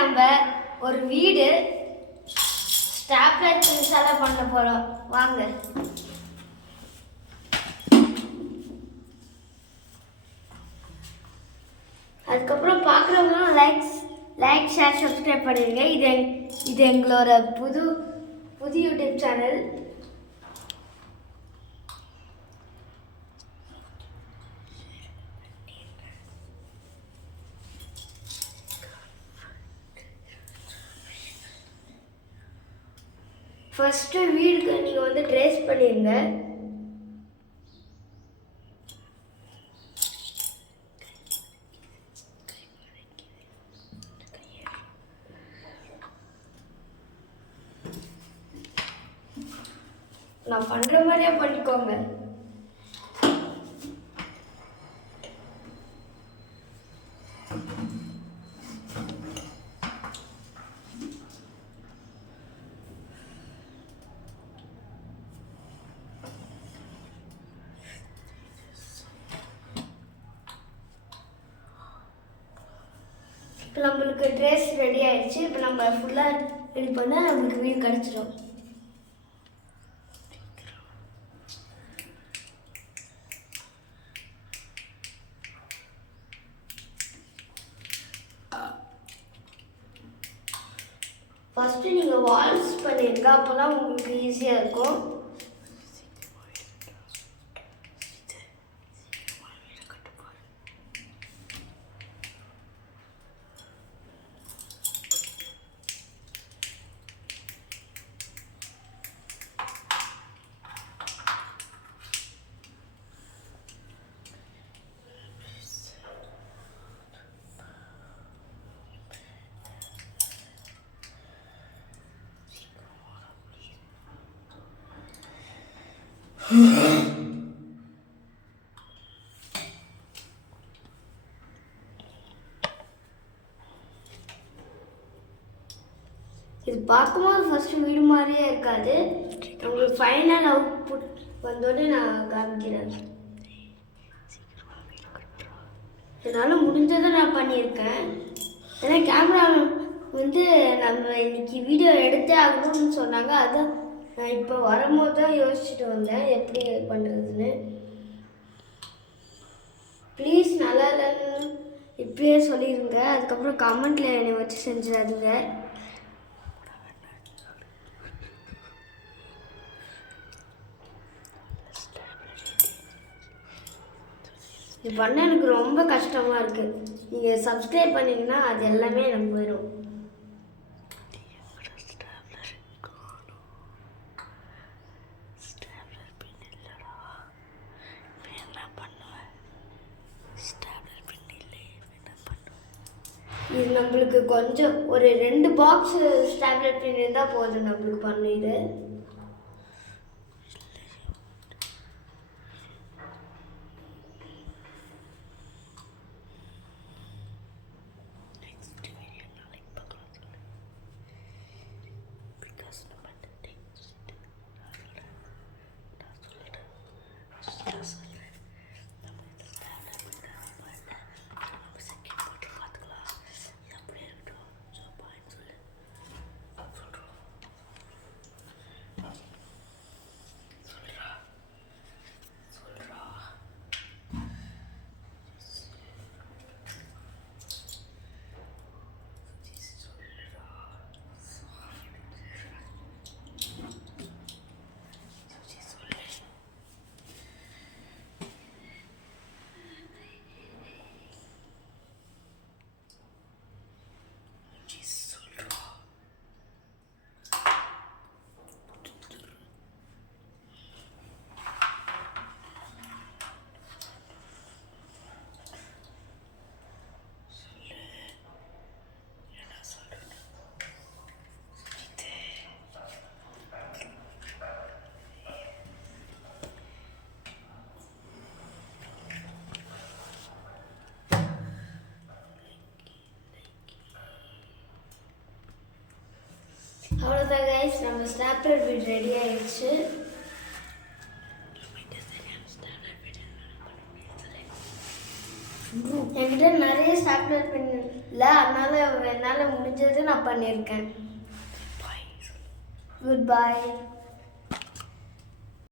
நம்ம ஒரு வீடு ஸ்டாப்லைட் இன்ஸ்டால் பண்ண போகிறோம். வாங்க. அதுக்கப்புறம் பார்க்குறவங்களும் லைக் ஷேர் சப்ஸ்கிரைப் பண்ணிடுங்க. இது எங்களோட புது யூடியூப் சேனல். ஃபஸ்ட்டு வீடுக்கு நீங்கள் ட்ரேஸ் பண்ணிடுங்க. நான் பண்ணுற மாதிரியே பண்ணிக்கோங்க. இப்போ நம்மளுக்கு ட்ரெஸ் ரெடி ஆயிடுச்சு. இப்போ நம்ம ஃபுல்லாக ரெடி பண்ணால் நம்மளுக்கு வீடு கிடச்சிடும். ஃபஸ்ட்டு நீங்கள் வால்ஸ் பண்ணிடுங்க, அப்போ தான் உங்களுக்கு ஈஸியாக இருக்கும். இது பார்க்கும்போது ஃபஸ்ட்டு வீடு மாதிரியே இருக்காது. உங்களுக்கு ஃபைனல் அவுட்புட் வந்தோடனே நான் காமிக்கிறேன். என்னால் முடிஞ்சதை நான் பண்ணியிருக்கேன். ஏன்னா கேமரா நம்ம இன்னைக்கு வீடியோ எடுத்தே ஆகணும்னு சொன்னாங்க. அதான் நான் இப்போ வரும்போது தான் யோசிச்சுட்டு வந்தேன் எப்படி பண்ணுறதுன்னு. ப்ளீஸ் நல்லா இல்லைன்னு இப்பயே சொல்லிடுங்க. அதுக்கப்புறம் கமெண்ட்டில் என்னை வச்சு செஞ்சிடாதீங்க. இது பண்ண எனக்கு ரொம்ப கஷ்டமாக இருக்குது. நீங்கள் சப்ஸ்கிரைப் பண்ணிங்கன்னா அது எல்லாமே எனக்கு வரும். இது நம்மளுக்கு கொஞ்சம் ஒரு 2 பாக்ஸ் ஸ்டாப்லர் பின் இருந்தால் போதும் நம்மளுக்கு பண்ண இது. அவ்வளோதான் கைஸ், நம்ம ஸ்டாப்லர் வீடு ரெடி ஆயிடுச்சு. என்கிட்ட நிறைய ஸ்டாப்லர் பென் இல்லை, அதனால என்னால் முடிஞ்சது நான் பண்ணியிருக்கேன். Good bye.